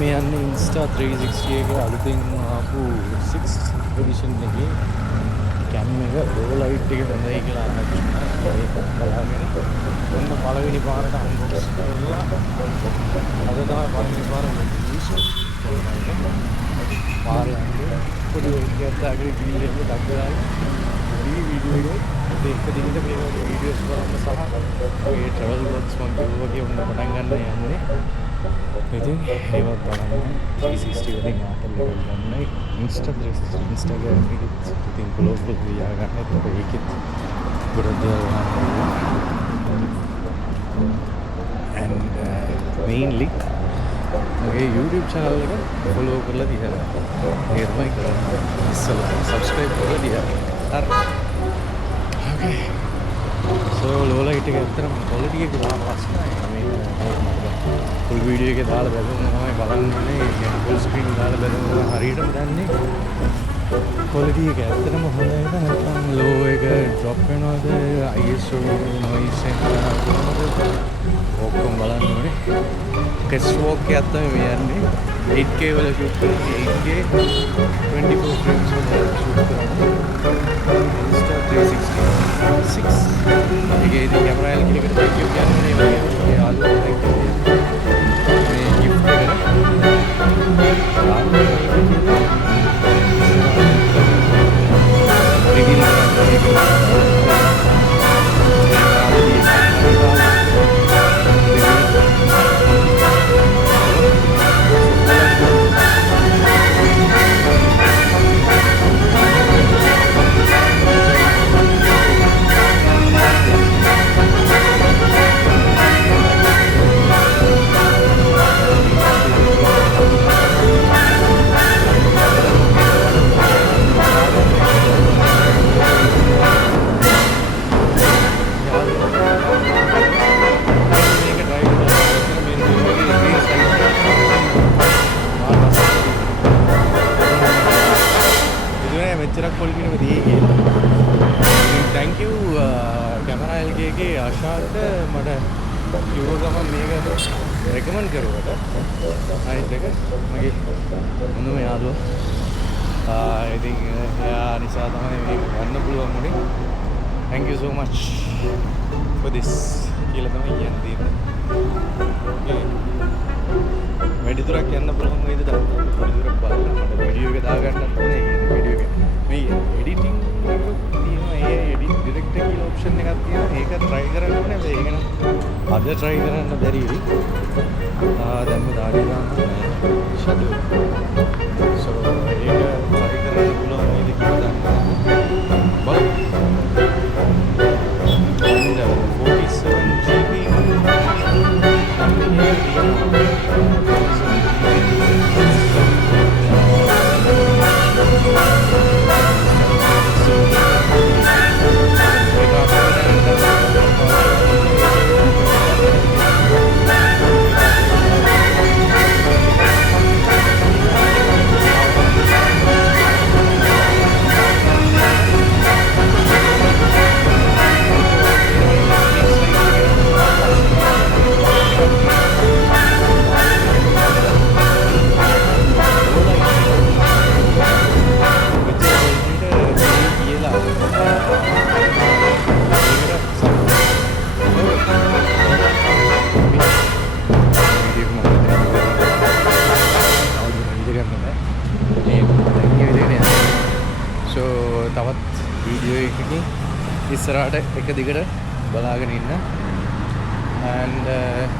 මේ යන්නේ Insta 360 එකේ අලුතින් ආපු 6th edition එකේ කැම් එක ලෝ ලයිට් එක හොඳයි කියලා අහන්න. ඒක බලාගෙන ඔන්න පළවෙනි පාරට අන්බොක්ස් කරලා අද තමයි පළවෙනි පාර පාර යන්නේ. පොඩි විදිහටාගේ වීඩියෝ එකක් දාලා මේ වීඩියෝ එක එක දිගට මේ වගේ වීඩියෝස් බලන්න සහ මේ ට්‍රැවල් වලොග්ස් මම වගේ ඔන්න පටන් ගන්න යන්නේ. ඉතින් ඒවත් බලන්න 360 වලින් ආපල් ලෙවල් ගන්නයි Instagram එකෙත් ඉතින් ග්ලෝබල් වියා ගන්න. ඒකට ඒකෙත් ගොඩක් දේවල් and mainly මගේ YouTube channel එක follow කරලා තියන්න. ඒක තමයි කරන්නේ. ඉස්සෙල්ලා subscribe කරලා තියන්න. හරි. okay so low light එක ඇත්තටම quality එක දාලා ප්‍රශ්නයි. මේ full video එකේ දාලා බැලුවම තමයි බලන්නේ. يعني full screen දාලා බැලුවම හරියටම දන්නේ quality එක ඇත්තටම හොඳ එක නැත්නම් low එක drop වෙනවද ISO noise එක ඔක්කොම බලන්න ඕනේ. test walk එකක් තමයි මේ යන්නේ. 8K වල shoot කරන්නේ 8K 24 frames වල shoot කරනවා. Insta 360 6 ඒකේදී කැමරා එක කිලකට thank you කියන්නේ මේ යාළුවෝ thank you මේ gift එක thank you camera LG එකේ ආශාට මට කිව්ව ගමන් මේක recommend කරුවට අනිත් එක මගේ හොඳම යාළුවා ඉතින් එයා නිසා තමයි මේක ගන්න පුළුවන් වුණේ thank you so much for this කියලා තමයි කියන්න තියෙන්නේ වැඩිදුරක් යන්න පුළුවන් වේද වැඩිදුරක් බලන්න මට වීඩියෝ එක දාගන්නත් ඕනේ වීඩියෝ එක මේ editing edit direct කියලා option එකක් තියෙනවා. ඒක try කරන්න ඕනේ. ඒක නම් අද try කරන්න බැරි වෙයි. දැන් මේ දාඩිය දාන්න shadow. so ඒක try කරන්න පුළුවන් නේද කියලා දන්න. බලමු. and 47 GB තවත් වීඩියෝ එකකින් ඉස්සරහට එක දිගට බලාගෙන ඉන්න and